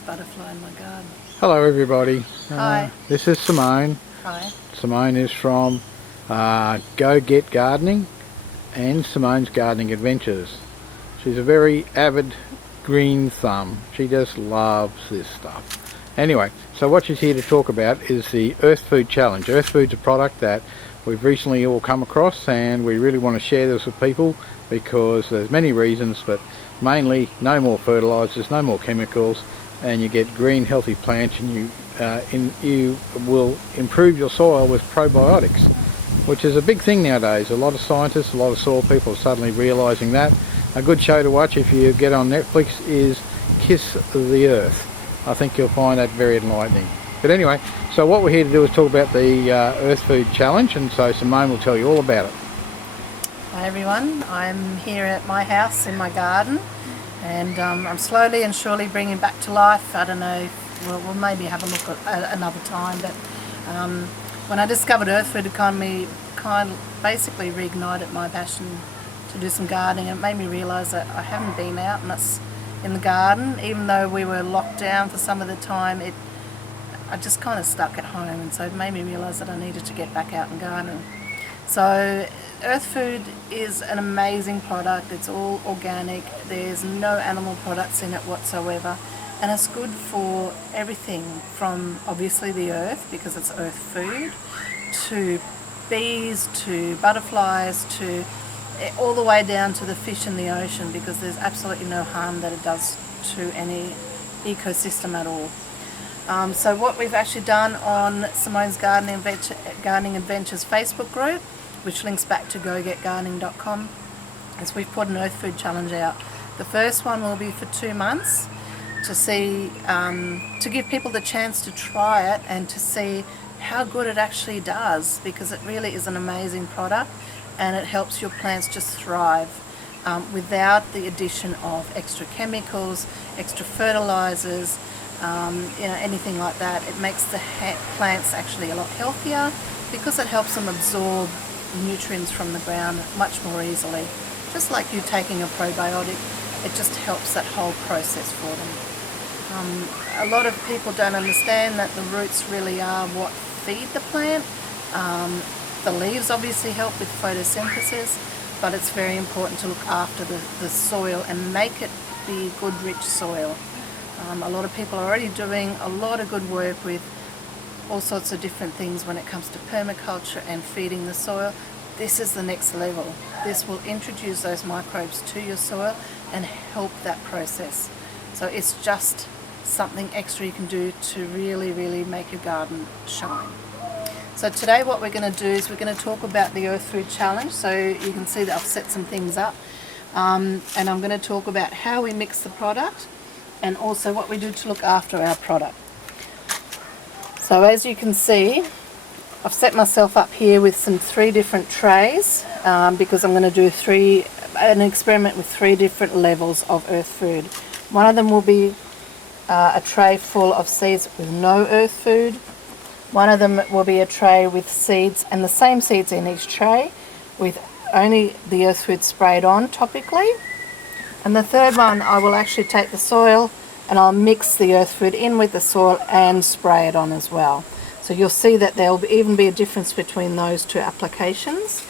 first butterfly in my garden. Hello everybody. Hi. This is Simone. Hi. Simone is from Go Get Gardening and Simone's Gardening Adventures. She's a very avid green thumb. She just loves this stuff. Anyway, so what she's here to talk about is the EARTHFOOD Challenge. EARTHFOOD's a product that we've recently all come across, and we really want to share this with people because there's many reasons, but mainly no more fertilizers, no more chemicals, and you get green healthy plants, and you will improve your soil with probiotics, which is a big thing nowadays. A lot of scientists, a lot of soil people are suddenly realizing that. A good show to watch if you get on Netflix is Kiss the Earth. I think you'll find that very enlightening. But anyway, so what we're here to do is talk about the EARTHFOOD Challenge, and so Simone will tell you all about it. Hi everyone, I'm here at my house in my garden, and I'm slowly and surely bringing back to life. I don't know, we'll maybe have a look at another time, but when I discovered EARTHFOOD, it basically reignited my passion to do some gardening. It made me realise that I haven't been out and that's in the garden, even though we were locked down for some of the time. I just kind of stuck at home, and so it made me realise that I needed to get back out and garden. So EARTHFOOD is an amazing product. It's all organic. There's no animal products in it whatsoever, and it's good for everything from obviously the earth, because it's earth food, to bees, to butterflies, to all the way down to the fish in the ocean, because there's absolutely no harm that it does to any ecosystem at all. So what we've actually done on Simone's Gardening Adventures Facebook group, which links back to gogetgardening.com, is we've put an EARTHFOOD challenge out. The first one will be for 2 months to see, to give people the chance to try it and to see how good it actually does, because it really is an amazing product and it helps your plants just thrive without the addition of extra chemicals, extra fertilizers, anything like that. It makes the plants actually a lot healthier because it helps them absorb nutrients from the ground much more easily. Just like you taking a probiotic, it just helps that whole process for them. A lot of people don't understand that the roots really are what feed the plant. The leaves obviously help with photosynthesis, but it's very important to look after the soil and make it be good, rich soil. A lot of people are already doing a lot of good work with all sorts of different things when it comes to permaculture and feeding the soil. This is the next level. This will introduce those microbes to your soil and help that process. So it's just something extra you can do to really, really make your garden shine. So today what we're going to do is we're going to talk about the EARTHFOOD Challenge. So you can see that I've set some things up, and I'm going to talk about how we mix the product and also what we do to look after our product. So as you can see, I've set myself up here with 3 different trays because I'm going to do an experiment with 3 different levels of EARTHFOOD. One of them will be a tray full of seeds with no EARTHFOOD. One of them will be a tray with seeds, and the same seeds in each tray, with only the EARTHFOOD sprayed on topically. And the third one, I will actually take the soil and I'll mix the EARTHFOOD in with the soil and spray it on as well. So you'll see that there will even be a difference between those 2 applications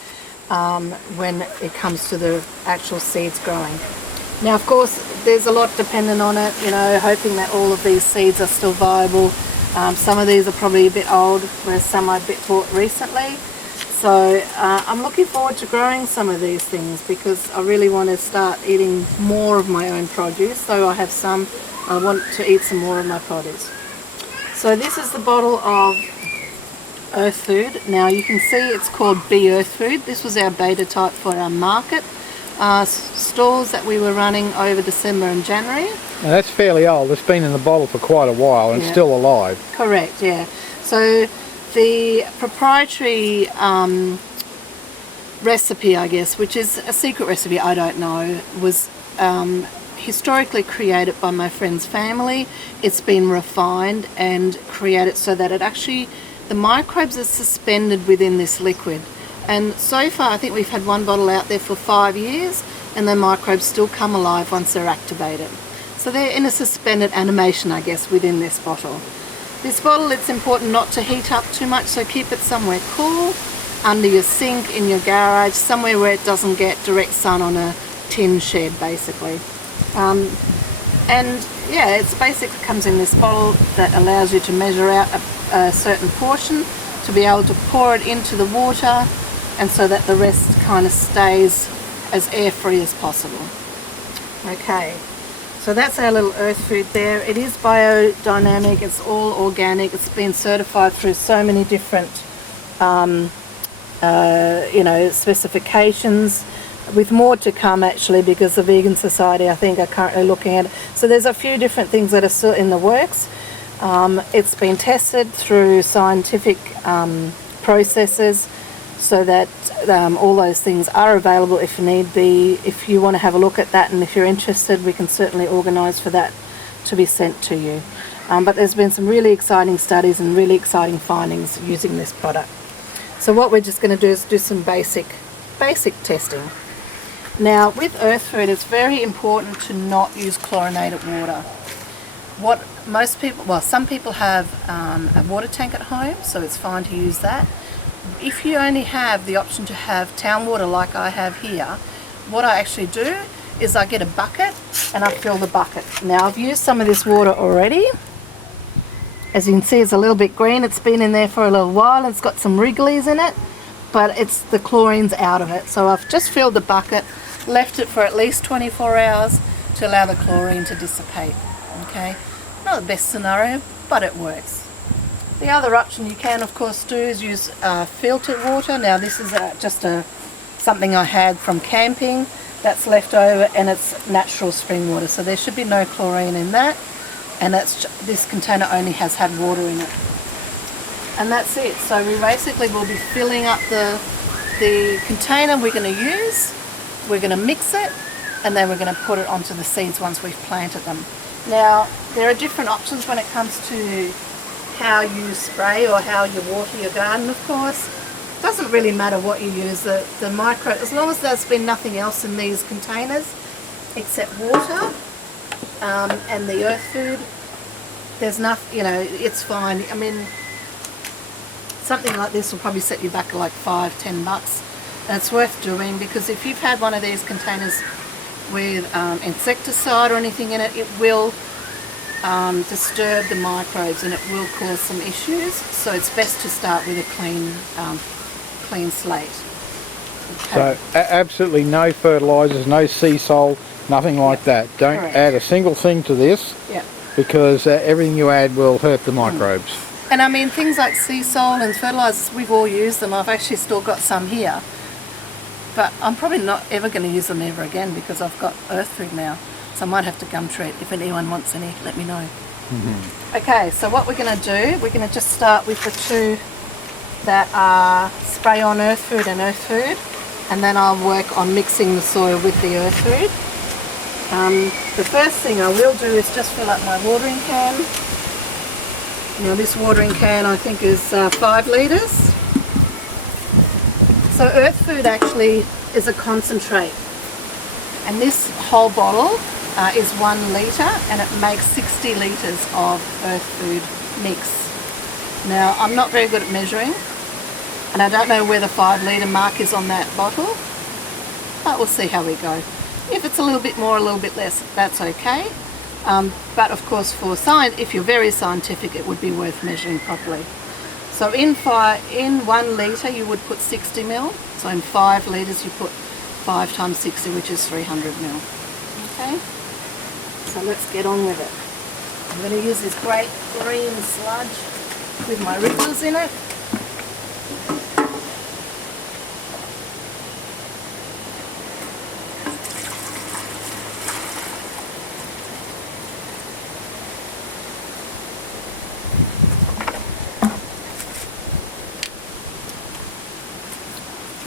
when it comes to the actual seeds growing. Now, of course, there's a lot dependent on it, hoping that all of these seeds are still viable. Some of these are probably a bit old, whereas some I bought recently. So I'm looking forward to growing some of these things because I really want to start eating more of my own produce. So I have some, I want to eat some more of my produce. So this is the bottle of EARTHFOOD. Now you can see it's called EARTHFOOD. This was our beta type for our market stalls that we were running over December and January. Now that's fairly old. It's been in the bottle for quite a while and it's still alive. Correct, yeah. So the proprietary recipe, I guess, which is a secret recipe, I don't know, was historically created by my friend's family. It's been refined and created so that it actually, the microbes are suspended within this liquid. And so far I think we've had 1 bottle out there for 5 years and the microbes still come alive once they're activated. So they're in a suspended animation, I guess, within this bottle. This bottle, it's important not to heat up too much, so keep it somewhere cool, under your sink, in your garage, somewhere where it doesn't get direct sun on a tin shed, basically. And yeah, it basically comes in this bottle that allows you to measure out a certain portion to be able to pour it into the water, and so that the rest kind of stays as air-free as possible. Okay, so that's our little earth food there. It is biodynamic, it's all organic, it's been certified through so many different specifications, with more to come actually, because the Vegan Society, I think, are currently looking at it. So there's a few different things that are still in the works. It's been tested through scientific processes, so that all those things are available if need be. If you want to have a look at that, and if you're interested, we can certainly organise for that to be sent to you. But there's been some really exciting studies and really exciting findings using this product. So what we're just going to do is do some basic testing. Now, with earth food, it's very important to not use chlorinated water. What most people, well, some people have a water tank at home, so it's fine to use that. If you only have the option to have town water like I have here, what I actually do is I get a bucket and I fill the bucket. Now, I've used some of this water already. As you can see, it's a little bit green. It's been in there for a little while. It's got some wrigglies in it, but it's the chlorine's out of it. So I've just filled the bucket, left it for at least 24 hours to allow the chlorine to dissipate. Okay, not the best scenario, but it works. The other option you can, of course, do is use filtered water. Now, this is just something I had from camping that's left over, and it's natural spring water, so there should be no chlorine in that. And this container only has had water in it. And that's it. So we basically will be filling up the container we're going to use. We're going to mix it, and then we're going to put it onto the seeds once we've planted them. Now, there are different options when it comes to how you spray or how you water your garden, of course. It doesn't really matter what you use. The micro, as long as there's been nothing else in these containers except water and the earth food, there's nothing, it's fine. I mean, something like this will probably set you back like $5-10, and it's worth doing, because if you've had one of these containers with insecticide or anything in it, it will disturb the microbes and it will cause some issues. So it's best to start with a clean slate. Okay. So absolutely no fertilisers, no sea salt, nothing like that. Don't add a single thing to this, because everything you add will hurt the microbes. And I mean, things like sea salt and fertilisers, we've all used them. I've actually still got some here, but I'm probably not ever going to use them ever again, because I've got earth food now. So I might have to gum treat. If anyone wants any, let me know. Okay, so what we're going to do, we're going to just start with the two that are spray on earth food and earth food, and then I'll work on mixing the soil with the earth food. The first thing I will do is just fill up my watering can. Now, this watering can, I think, is 5 litres. So earth food actually is a concentrate, and this whole bottle is 1 litre, and it makes 60 litres of earth food mix. Now, I'm not very good at measuring, and I don't know where the 5 litre mark is on that bottle, but we'll see how we go. If it's a little bit more, a little bit less, that's okay. But of course, if you're very scientific, it would be worth measuring properly. So in 1 litre you would put 60 ml. So in 5 litres you put 5 times 60, which is 300 ml. Okay, so let's get on with it. I'm going to use this great green sludge with my wrigglers in it.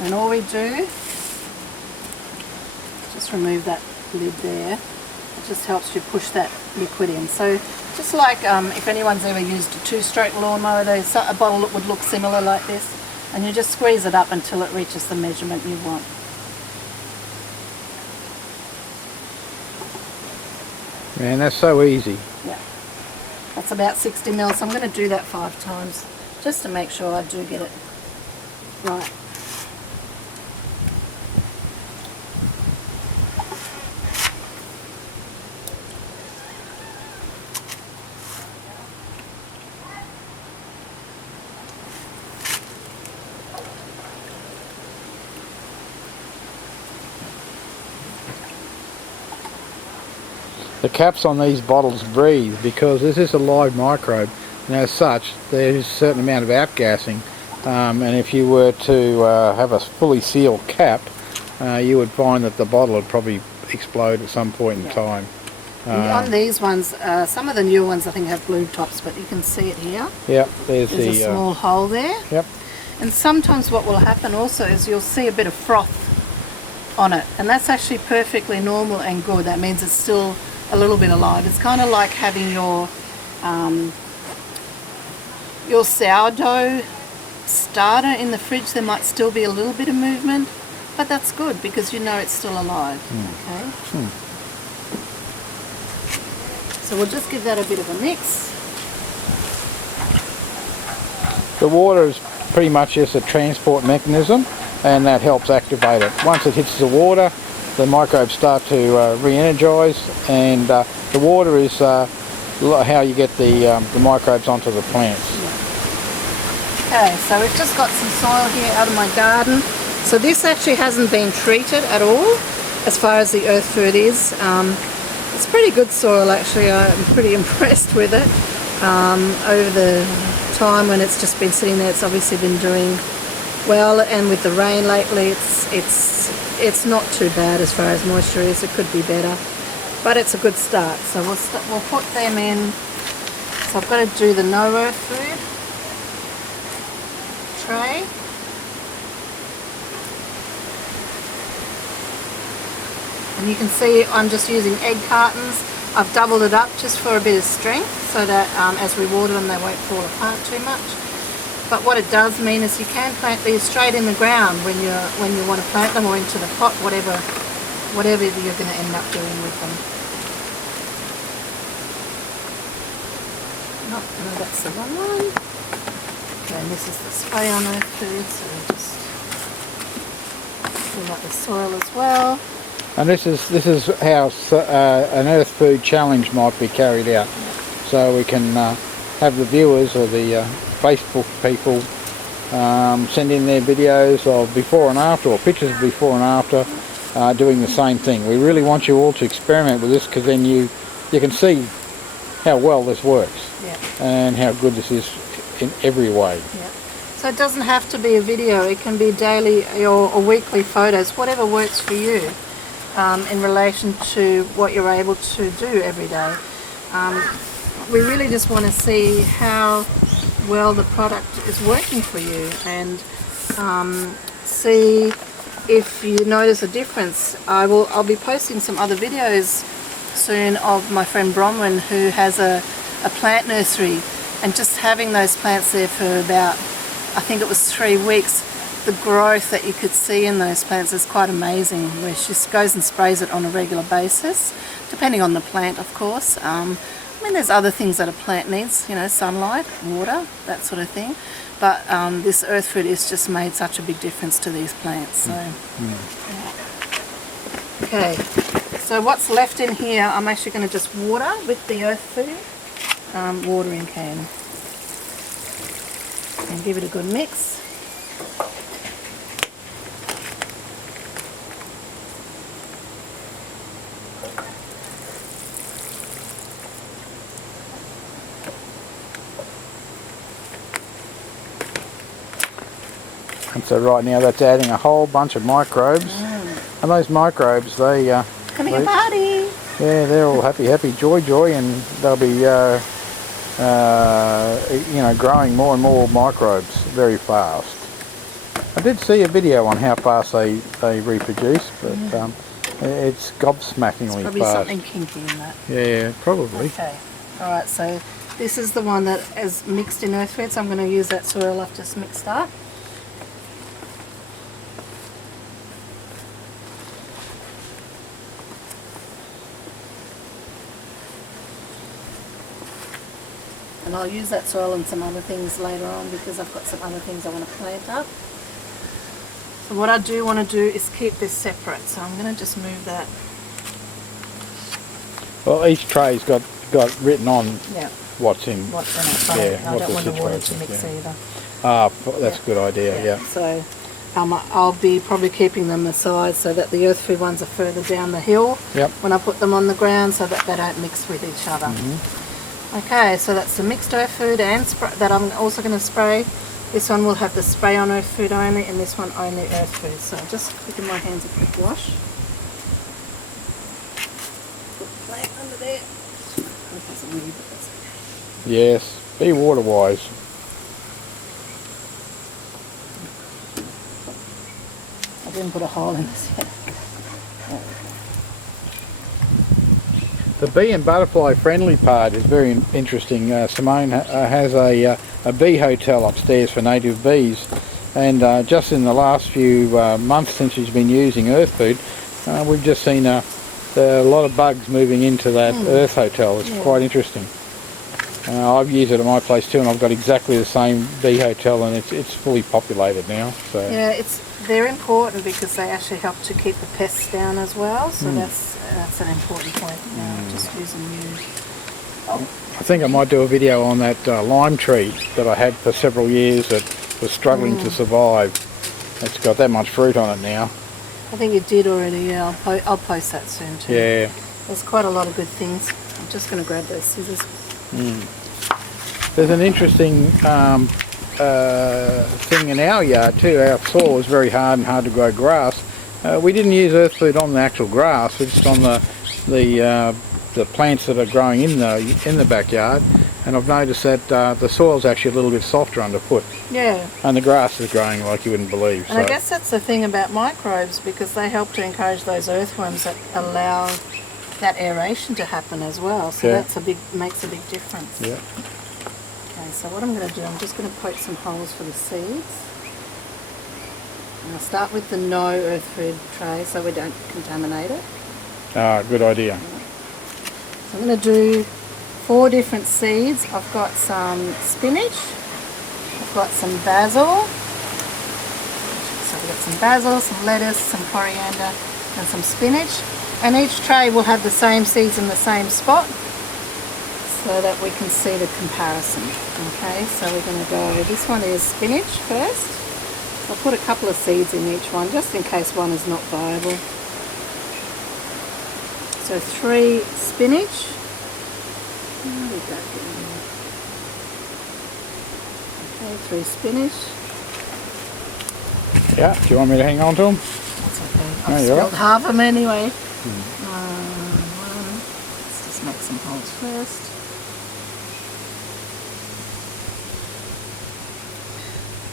And all we do, just remove that lid there. It just helps you push that liquid in. So just like if anyone's ever used a 2-stroke lawnmower, a bottle that would look similar like this, and you just squeeze it up until it reaches the measurement you want. Man, that's so easy. Yeah. That's about 60 mils, so I'm going to do that 5 times just to make sure I do get it right. The caps on these bottles breathe because this is a live microbe, and as such there is a certain amount of outgassing, and if you were to have a fully sealed cap, you would find that the bottle would probably explode at some point in time. On these ones, some of the newer ones I think have blue tops, but you can see it here. Yep, there's a small hole there. Yep. And sometimes what will happen also is you'll see a bit of froth on it, and that's actually perfectly normal and good. That means it's still a little bit alive. It's kind of like having your sourdough starter in the fridge. There might still be a little bit of movement, but that's good because you know it's still alive. Okay. So we'll just give that a bit of a mix. The water is pretty much just a transport mechanism, and that helps activate it. Once it hits the water, the microbes start to re-energize, and the water is how you get the microbes onto the plants. Okay, so we've just got some soil here out of my garden. So this actually hasn't been treated at all as far as the earth food is. It's pretty good soil actually. I'm pretty impressed with it. Over the time when it's just been sitting there, it's obviously been doing well, and with the rain lately it's not too bad as far as moisture is. It could be better, but it's a good start. So we'll put them in. So I've got to do the no earth food tray. And you can see I'm just using egg cartons. I've doubled it up just for a bit of strength so that as we water them they won't fall apart too much. But what it does mean is you can plant these straight in the ground when you want to plant them, or into the pot, whatever you're going to end up doing with them. No, that's the wrong one. Okay, and this is the spray on earth food, so just fill up the soil as well. And this is how an earth food challenge might be carried out. So we can have the viewers or the Facebook people send in their videos of before and after, or pictures of before and after, doing the same thing. We really want you all to experiment with this, because then you can see how well this works, and how good this is in every way. Yeah. So it doesn't have to be a video, it can be daily or weekly photos, whatever works for you. In relation to what you're able to do every day. We really just want to see how well the product is working for you, and see if you notice a difference. I'll be posting some other videos soon of my friend Bronwyn, who has a plant nursery, and just having those plants there for about, I think it was 3 weeks, the growth that you could see in those plants is quite amazing, where she goes and sprays it on a regular basis, depending on the plant, of course. I mean, there's other things that a plant needs, you know, sunlight, water, that sort of thing. But this earth food has just made such a big difference to these plants. So, okay, so what's left in here, I'm actually going to just water with the earth food watering can, and give it a good mix. And so right now that's adding a whole bunch of microbes, and those microbes, they Coming a party. Yeah, they're all happy, joy, and they'll be you know, growing more and more microbes very fast. I did see a video on how fast they reproduce, but it's gobsmackingly Probably fast. something kinky in that. Yeah, probably. Okay, alright, so this is the one that is mixed in earth food, so I'm going to use that soil I've just mixed up. And I'll use that soil and some other things later on because I've got some other things I want to plant up. So what I do want to do is keep this separate. So I'm going to just move that. Well, each tray's got written on Yeah. what's in. What's in it? So Yeah, I what don't the want the water to situation mix is, yeah. either. Ah, that's a good idea. Yeah. So I'll be probably keeping them aside so that the earth food ones are further down the hill. Yep. When I put them on the ground, so that they don't mix with each other. Okay, so that's the mixed earth food and that I'm also going to spray. This one will have the spray on earth food only, and this one only earth food. So I'll just give my hands a quick wash. Put the plant under there. It hasn't really, but that's okay. Yes. Be water wise. I didn't put a hole in this yet. The bee and butterfly friendly part is very interesting. Simone has a bee hotel upstairs for native bees, and just in the last few months since she's been using earth food, we've just seen a lot of bugs moving into that earth hotel. It's quite interesting. I've used it at my place too, and I've got exactly the same bee hotel, and it's fully populated now. So yeah, they're important because they actually help to keep the pests down as well. So that's an important point. Just using you. I think I might do a video on that lime tree that I had for several years that was struggling to survive. It's got that much fruit on it now. I think you did already. Yeah, I'll post that soon too. Yeah. There's quite a lot of good things. I'm just going to grab those scissors. There's an interesting thing in our yard too. Our soil is very hard and hard to grow grass. We didn't use earth food on the actual grass, but just on the plants that are growing in the backyard. And I've noticed that the soil's actually a little bit softer underfoot. Yeah. And the grass is growing like you wouldn't believe. And I guess that's the thing about microbes, because they help to encourage those earthworms that allow that aeration to happen as well. So makes a big difference. Yeah. Okay, so what I'm going to do, I'm just going to poke some holes for the seeds. And I'll start with the no earth food tray so we don't contaminate it. Ah, good idea. So I'm going to do 4 different seeds. I've got some spinach, I've got some basil, so we've got some basil, some lettuce, some coriander and some spinach, and each tray will have the same seeds in the same spot so that we can see the comparison. Okay, so we're going to go, this one is spinach first. I'll put a couple of seeds in each one just in case one is not viable. So 3 spinach. Okay, 3 spinach. Yeah, do you want me to hang on to them? That's okay. No, I've you're spilled right. half of them anyway. Let's just make some holes first.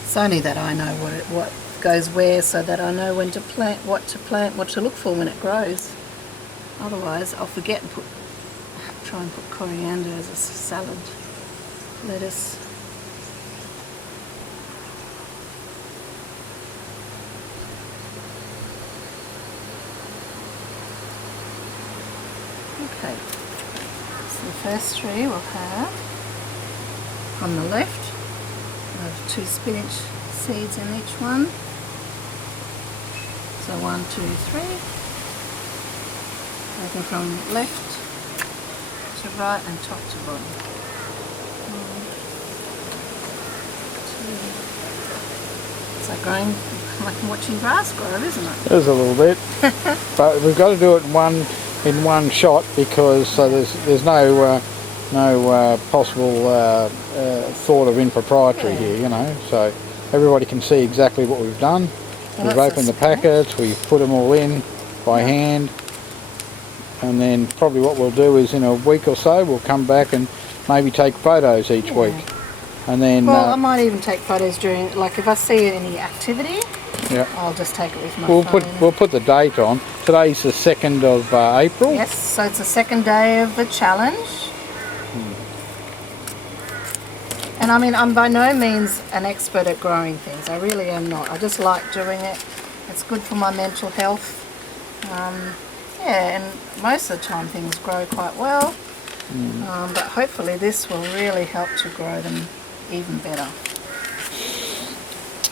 It's only that I know what goes where, so that I know when to plant, what to look for when it grows. Otherwise, I'll forget and try and put coriander as a salad, lettuce. Okay, so the first 3 we'll have on the left. I have 2 spinach seeds in each one. So 1, 2, 3. Working from left to right and top to bottom. 1, 2. It's like growing, like watching grass grow, isn't it? There's a little bit, but we've got to do it in one shot because so there's no possible thought of impropriety here, you know. So everybody can see exactly what we've done. Well, we've opened the packets, we've put them all in by hand, and then probably what we'll do is in a week or so we'll come back and maybe take photos each week. And then I might even take photos during, like if I see any activity, yeah, I'll just take it with my phone. We'll put the date on. Today's the 2nd of April. Yes, so it's the 2nd day of the challenge. And I mean, I'm by no means an expert at growing things. I really am not. I just like doing it. It's good for my mental health. Yeah, and most of the time things grow quite well. But hopefully this will really help to grow them even better.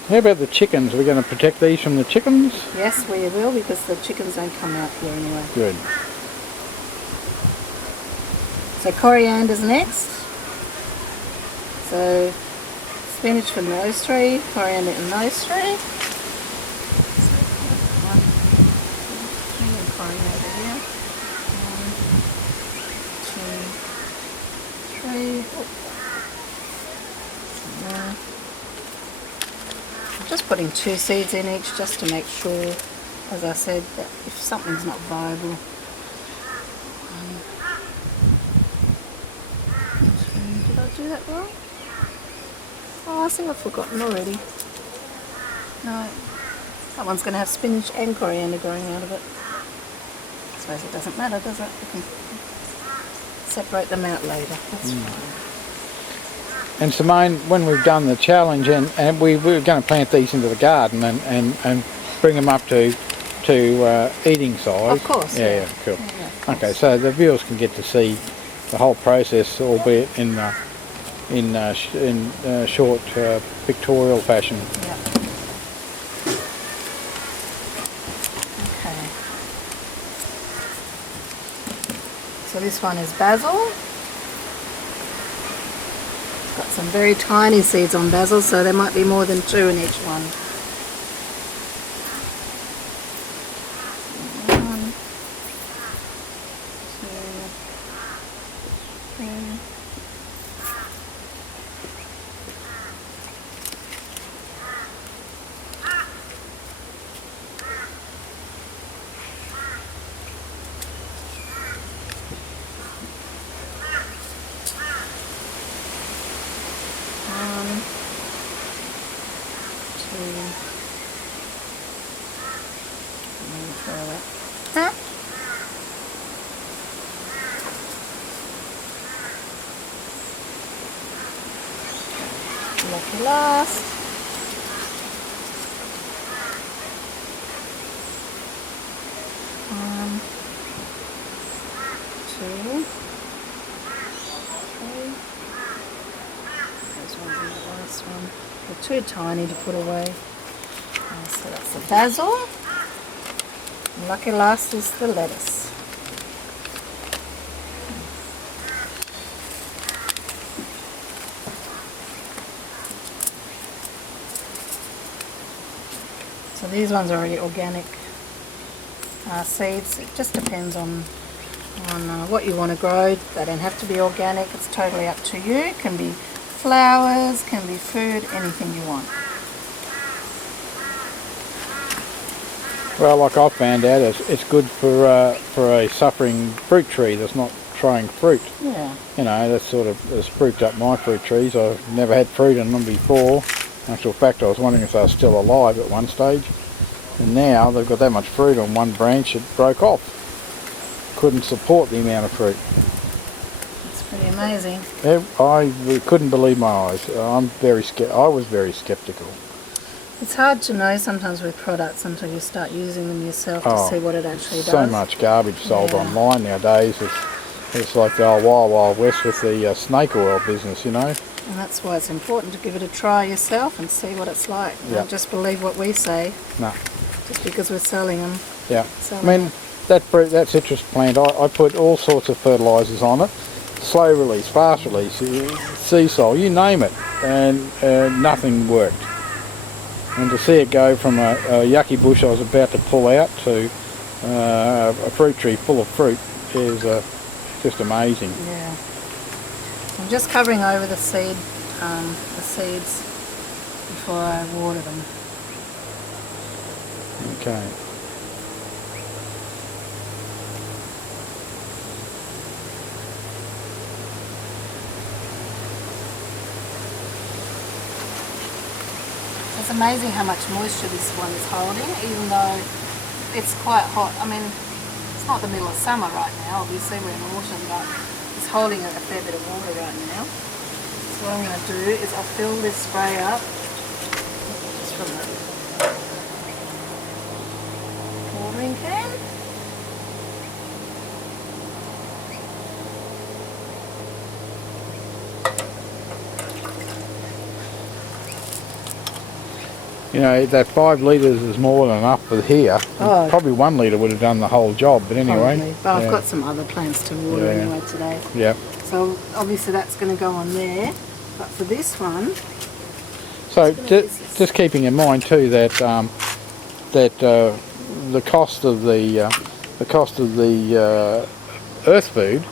How about the chickens? Are we going to protect these from the chickens? Yes, we will, because the chickens don't come out here anyway. Good. So coriander's next. So spinach from those three, coriander in those three. So 1, 2, 3, and coriander here. 1, 2, 3. Some more. I'm just putting 2 seeds in each just to make sure, as I said, that if something's not viable. 1, 2, did I do that wrong? Oh, I think I've forgotten already. No, that one's going to have spinach and coriander growing out of it. I suppose it doesn't matter, does it? We can separate them out later. That's fine. And Simone, when we've done the challenge, and we were going to plant these into the garden and bring them up to eating size. Of course. Yeah, cool. Yeah, of course. Okay, so the viewers can get to see the whole process, albeit in short pictorial fashion. Yeah. Okay. So this one is basil. It's got some very tiny seeds on basil, so there might be more than 2 in each one. 1, 2, 3. Huh? Lucky last. One, 2, 3. Those ones in the last one. They're too tiny to put away. So that's the basil. And lucky last is the lettuce. So these ones are already organic seeds. It just depends on what you want to grow. They don't have to be organic. It's totally up to you. It can be flowers, can be food, anything you want. Well, like I found out, it's good for a suffering fruit tree that's not throwing fruit. Yeah. You know, that sort of has spooked up my fruit trees. I've never had fruit in them before. In actual fact, I was wondering if they were still alive at one stage. And now they've got that much fruit on one branch, it broke off. Couldn't support the amount of fruit. It's pretty amazing. I couldn't believe my eyes. I was very sceptical. It's hard to know sometimes with products until you start using them yourself to see what it actually does. So much garbage sold online nowadays. It's like the old Wild West with the snake oil business, you know. And that's why it's important to give it a try yourself and see what it's like. Don't just believe what we say. No. Just because we're selling them. Yeah. I mean, that citrus plant, I put all sorts of fertilisers on it. Slow release, fast release, sea salt, you name it. And nothing worked. And to see it go from a yucky bush I was about to pull out to a fruit tree full of fruit is just amazing. Yeah. I'm just covering over the seeds before I water them. Okay. It's amazing how much moisture this one is holding, even though it's quite hot. I mean, it's not the middle of summer right now, obviously we're in autumn, but it's holding a fair bit of water right now. So what I'm going to do is I'll fill this spray up just from the watering can. You know, that 5 litres is more than enough for here. Oh. Probably 1 litre would have done the whole job, but anyway. Probably. But I've got some other plants to water anyway today. Yeah. So obviously that's going to go on there. But for this one... So just keeping in mind too that the cost of the earth food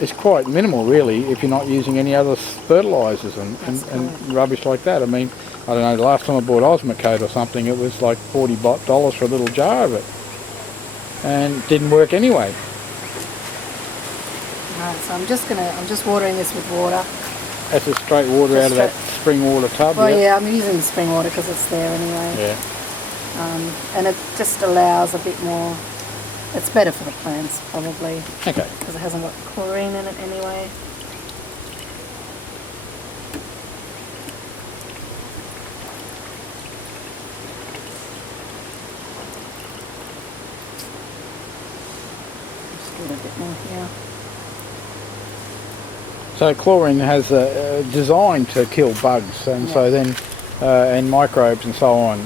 is quite minimal really if you're not using any other fertilisers and rubbish like that. I mean, I don't know, the last time I bought Osmocote or something, it was like $40 for a little jar of it, and it didn't work anyway. Alright, so I'm just watering this with water. That's a straight water out of that spring water tub. Well, yeah, I'm using the spring water because it's there anyway. Yeah. And it just allows a bit more. It's better for the plants probably. Okay. Because it hasn't got chlorine in it anyway. Just do a bit more here. So chlorine has a designed to kill bugs, and so then and microbes and so on.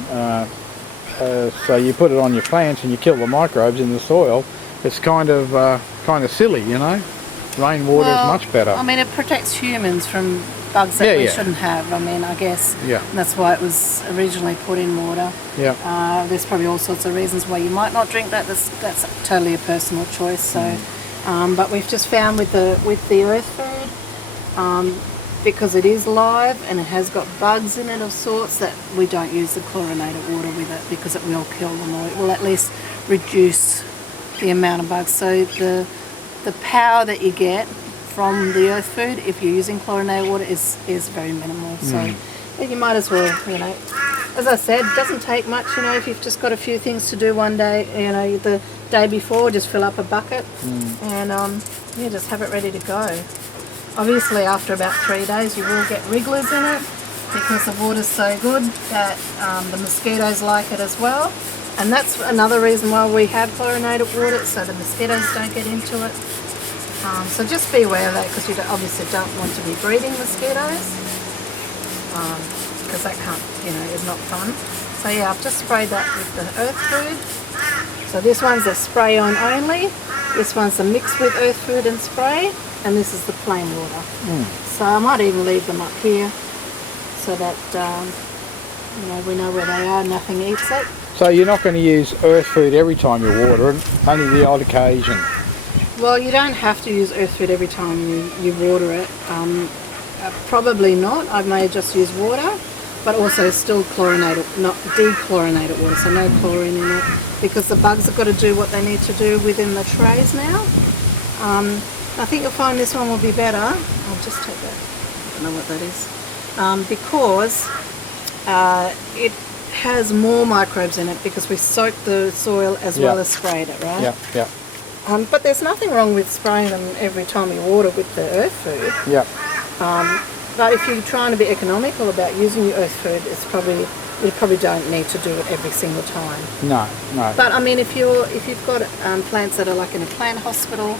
So you put it on your plants and you kill the microbes in the soil. It's kind of silly, you know. Rainwater is much better. I mean, it protects humans from bugs that we shouldn't have. I mean, I guess that's why it was originally put in water. Yeah. There's probably all sorts of reasons why you might not drink that. That's totally a personal choice. So, but we've just found with the earth food, because it is live and it has got bugs in it of sorts, that we don't use the chlorinated water with it because it will kill them, or it will at least reduce the amount of bugs. So the power that you get from the earth food, if you're using chlorinated water, is very minimal. So you might as well, you know, as I said, it doesn't take much, you know, if you've just got a few things to do one day, you know, the day before, just fill up a bucket and just have it ready to go. Obviously after about 3 days you will get wrigglers in it because the water's so good that the mosquitoes like it as well. And that's another reason why we have chlorinated water, so the mosquitoes don't get into it. So just be aware of that, because you obviously don't want to be breeding mosquitoes, because that can't, you know, is not fun. So yeah, I've just sprayed that with the earth food. So this one's a spray on only, this one's a mix with earth food and spray, and this is the plain water. So I might even leave them up here so that you know, we know where they are, nothing eats it. So you're not going to use earth food every time you water it, only the odd occasion? Well, you don't have to use earth food every time you water it. Probably not. I may just use water, but also still chlorinated, not dechlorinated water, so no chlorine in it, because the bugs have got to do what they need to do within the trays now. I think you'll find this one will be better. I'll just take that. I don't know what that is. Because it has more microbes in it because we soaked the soil as well as sprayed it, right? Yeah. But there's nothing wrong with spraying them every time you water with the earth food. Yeah. But if you're trying to be economical about using your earth food, you probably don't need to do it every single time. No. But I mean, if you've got plants that are like in a plant hospital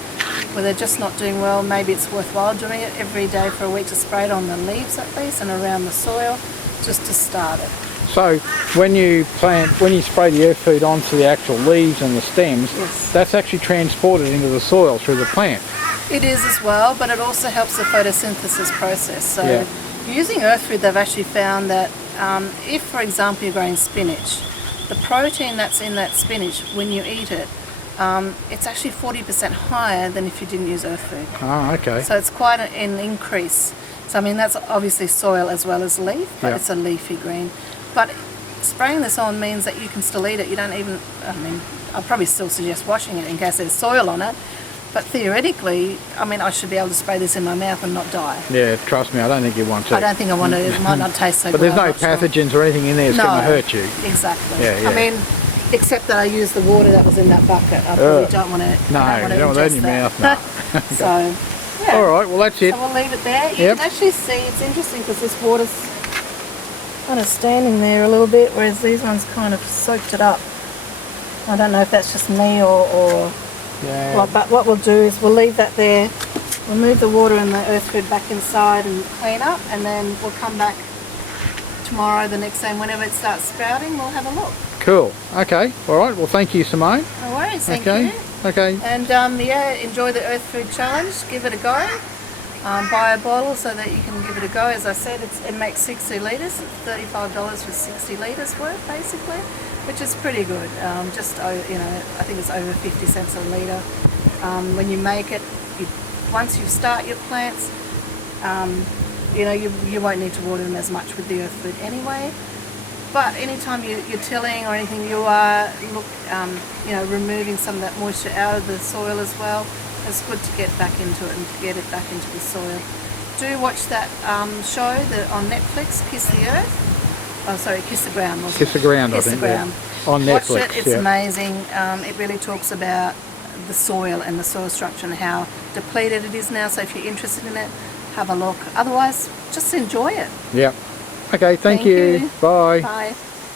where they're just not doing well, maybe it's worthwhile doing it every day for a week, to spray it on the leaves at least and around the soil, just to start it. So when you spray the earth food onto the actual leaves and the stems, that's actually transported into the soil through the plant. It is as well, but it also helps the photosynthesis process. So using earth food, they've actually found that if, for example, you're growing spinach, the protein that's in that spinach, when you eat it, it's actually 40% higher than if you didn't use earth food. Oh, okay. So it's quite an increase. So I mean, that's obviously soil as well as leaf, but it's a leafy green. But spraying this on means that you can still eat it. You don't even, I mean, I'll probably still suggest washing it in case there's soil on it. But theoretically, I mean, I should be able to spray this in my mouth and not die. Yeah, trust me, I don't think you want to. I don't think I want to. It might not taste so good. But there's no pathogens or anything in there that's going to hurt you. Exactly. Yeah. I mean, except that I used the water that was in that bucket. I probably don't want to. No, you don't want that in your mouth. No. So, yeah. All right, well that's it. So we'll leave it there. You can actually see, it's interesting because this water's kind of standing there a little bit, whereas these ones kind of soaked it up. I don't know if that's just me or but what we'll do is we'll leave that there. We'll move the water and the earth food back inside and clean up, and then we'll come back tomorrow, the next day, whenever it starts sprouting, we'll have a look. Cool. Okay. All right. Well, thank you, Simone. No worries, thank Okay. you. Okay. And yeah, enjoy the Earth Food Challenge. Give it a go. Buy a bottle so that you can give it a go. As I said, it makes 60 litres. It's $35 for 60 litres worth, basically, which is pretty good. Just you know, I think it's over 50 cents a litre. When you make it, once you start your plants, you know, you won't need to water them as much with the Earth Food anyway. But anytime you're tilling or anything, you are you know, removing some of that moisture out of the soil as well. It's good to get back into it and to get it back into the soil. Do watch that show on Netflix, Kiss the Earth. Oh, sorry, Kiss the Ground. Wasn't Kiss the it? Ground, Kiss I think. the Ground. Yeah. On Netflix. Watch it. It's amazing. It really talks about the soil and the soil structure and how depleted it is now. So if you're interested in it, have a look. Otherwise, just enjoy it. Yeah. Okay. Thank you. You. Bye. Bye.